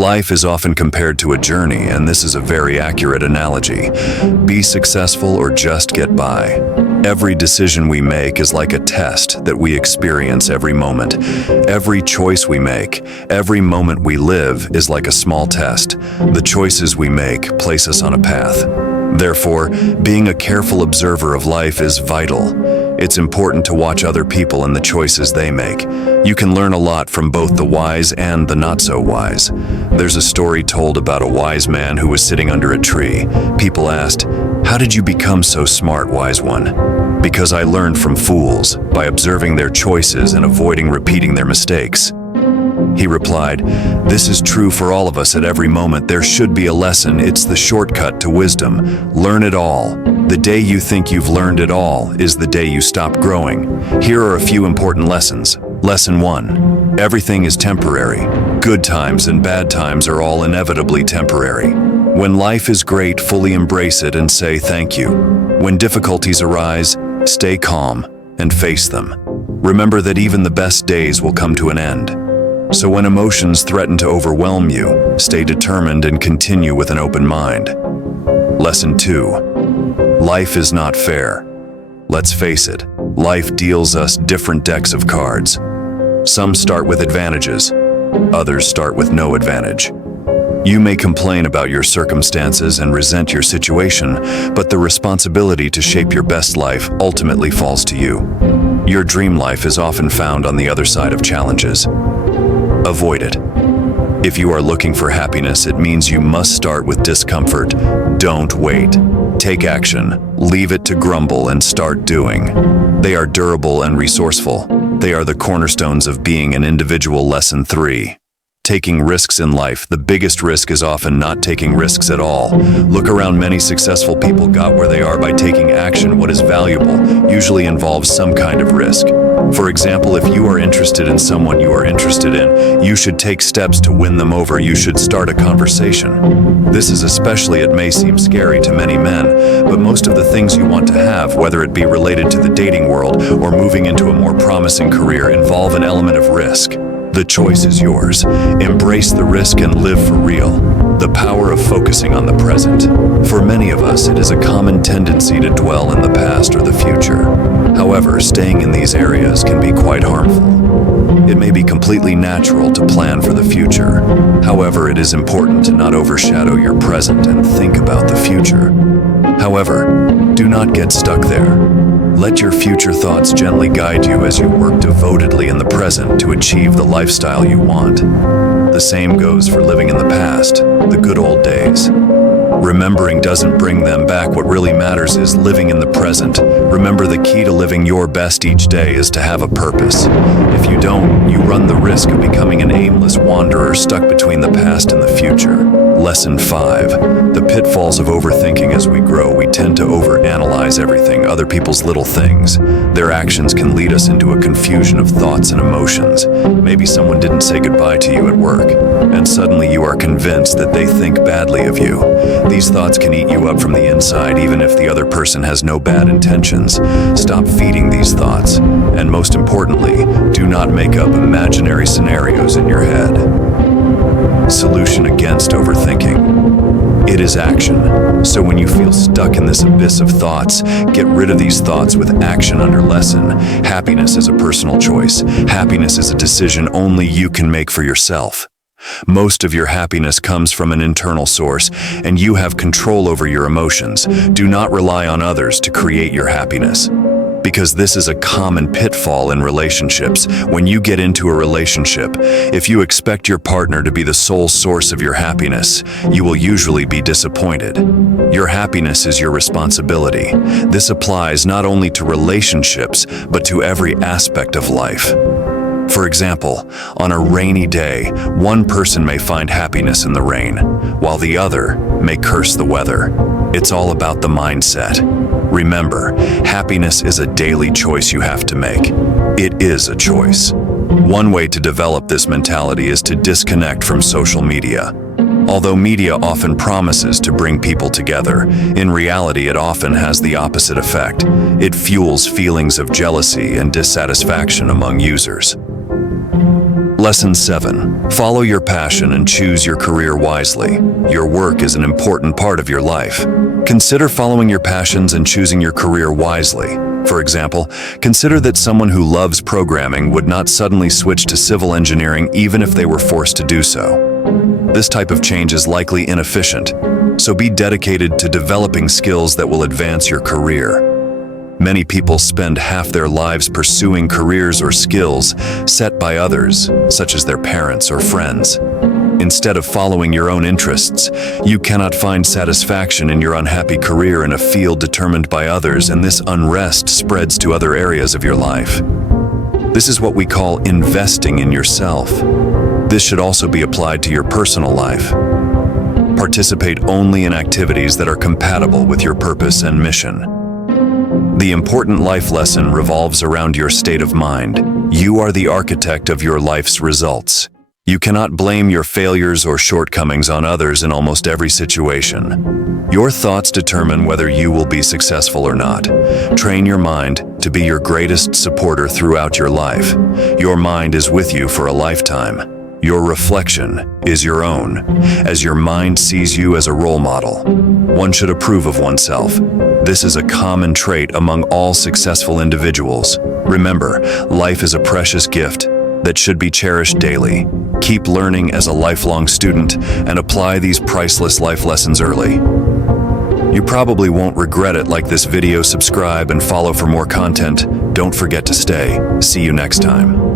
Life is often compared to a journey, and this is a very accurate analogy. Be successful or just get by. Every decision we make is like a test that we experience every moment. Every choice we make, every moment we live is like a small test. The choices we make place us on a path. Therefore, being a careful observer of life is vital. It's important to watch other people and the choices they make. You can learn a lot from both the wise and the not-so-wise. There's a story told about a wise man who was sitting under a tree. People asked, "How did you become so smart, wise one?" "Because I learned from fools, by observing their choices and avoiding repeating their mistakes." He replied, "This is true for all of us at every moment. There should be a lesson. It's the shortcut to wisdom. Learn it all. The day you think you've learned it all is the day you stop growing. Here are a few important lessons. Lesson 1. Everything is temporary. Good times and bad times are all inevitably temporary. When life is great, fully embrace it and say thank you. When difficulties arise, stay calm and face them. Remember that even the best days will come to an end. So when emotions threaten to overwhelm you, stay determined and continue with an open mind. Lesson 2. Life is not fair. Let's face it, life deals us different decks of cards. Some start with advantages, others start with no advantage. You may complain about your circumstances and resent your situation, but the responsibility to shape your best life ultimately falls to you. Your dream life is often found on the other side of challenges. Avoid it. If you are looking for happiness, it means you must start with discomfort. Don't wait. Take action. Leave it to grumble and start doing. They are durable and resourceful. They are the cornerstones of being an individual. Lesson 3. Taking risks in life. The biggest risk is often not taking risks at all. Look around. Many successful people got where they are by taking action. What is valuable usually involves some kind of risk. For example, if you are interested in someone you are interested in, you should take steps to win them over. You should start a conversation. This is especially, it may seem scary to many men, but most of the things you want to have, whether it be related to the dating world or moving into a more promising career, involve an element of risk. The choice is yours. Embrace the risk and live for real. The power of focusing on the present. For many of us, it is a common tendency to dwell in the past or the future. However, staying in these areas can be quite harmful. It may be completely natural to plan for the future. However, it is important to not overshadow your present and think about the future. However, do not get stuck there. Let your future thoughts gently guide you as you work devotedly in the present to achieve the lifestyle you want. The same goes for living in the past, the good old days. Remembering doesn't bring them back. What really matters is living in the present. Remember, the key to living your best each day is to have a purpose. If you don't, you run the risk of becoming an aimless wanderer stuck between the past and the future. Lesson 5. The pitfalls of overthinking. As we grow, we tend to overanalyze everything, other people's little things. Their actions can lead us into a confusion of thoughts and emotions. Maybe someone didn't say goodbye to you at work, and suddenly you are convinced that they think badly of you. These thoughts can eat you up from the inside, even if the other person has no bad intentions. Stop feeding these thoughts, and most importantly, do not make up imaginary scenarios in your head. Solution against overthinking. It is action. So when you feel stuck in this abyss of thoughts, get rid of these thoughts with action. Under lesson. Happiness is a personal choice. Happiness is a decision only you can make for yourself. Most of your happiness comes from an internal source, and you have control over your emotions. Do not rely on others to create your happiness, because this is a common pitfall in relationships. When you get into a relationship, if you expect your partner to be the sole source of your happiness, you will usually be disappointed. Your happiness is your responsibility. This applies not only to relationships, but to every aspect of life. For example, on a rainy day, one person may find happiness in the rain, while the other may curse the weather. It's all about the mindset. Remember, happiness is a daily choice you have to make. It is a choice. One way to develop this mentality is to disconnect from social media. Although media often promises to bring people together, in reality it often has the opposite effect. It fuels feelings of jealousy and dissatisfaction among users. Lesson 7. Follow your passion and choose your career wisely. Your work is an important part of your life. Consider following your passions and choosing your career wisely. For example, consider that someone who loves programming would not suddenly switch to civil engineering even if they were forced to do so. This type of change is likely inefficient, so be dedicated to developing skills that will advance your career. Many people spend half their lives pursuing careers or skills set by others, such as their parents or friends. Instead of following your own interests, you cannot find satisfaction in your unhappy career in a field determined by others, and this unrest spreads to other areas of your life. This is what we call investing in yourself. This should also be applied to your personal life. Participate only in activities that are compatible with your purpose and mission. The important life lesson revolves around your state of mind. You are the architect of your life's results. You cannot blame your failures or shortcomings on others in almost every situation. Your thoughts determine whether you will be successful or not. Train your mind to be your greatest supporter throughout your life. Your mind is with you for a lifetime. Your reflection is your own, as your mind sees you as a role model. One should approve of oneself. This is a common trait among all successful individuals. Remember, life is a precious gift that should be cherished daily. Keep learning as a lifelong student and apply these priceless life lessons early. You probably won't regret it. Like this video, subscribe, and follow for more content. Don't forget to stay. See you next time.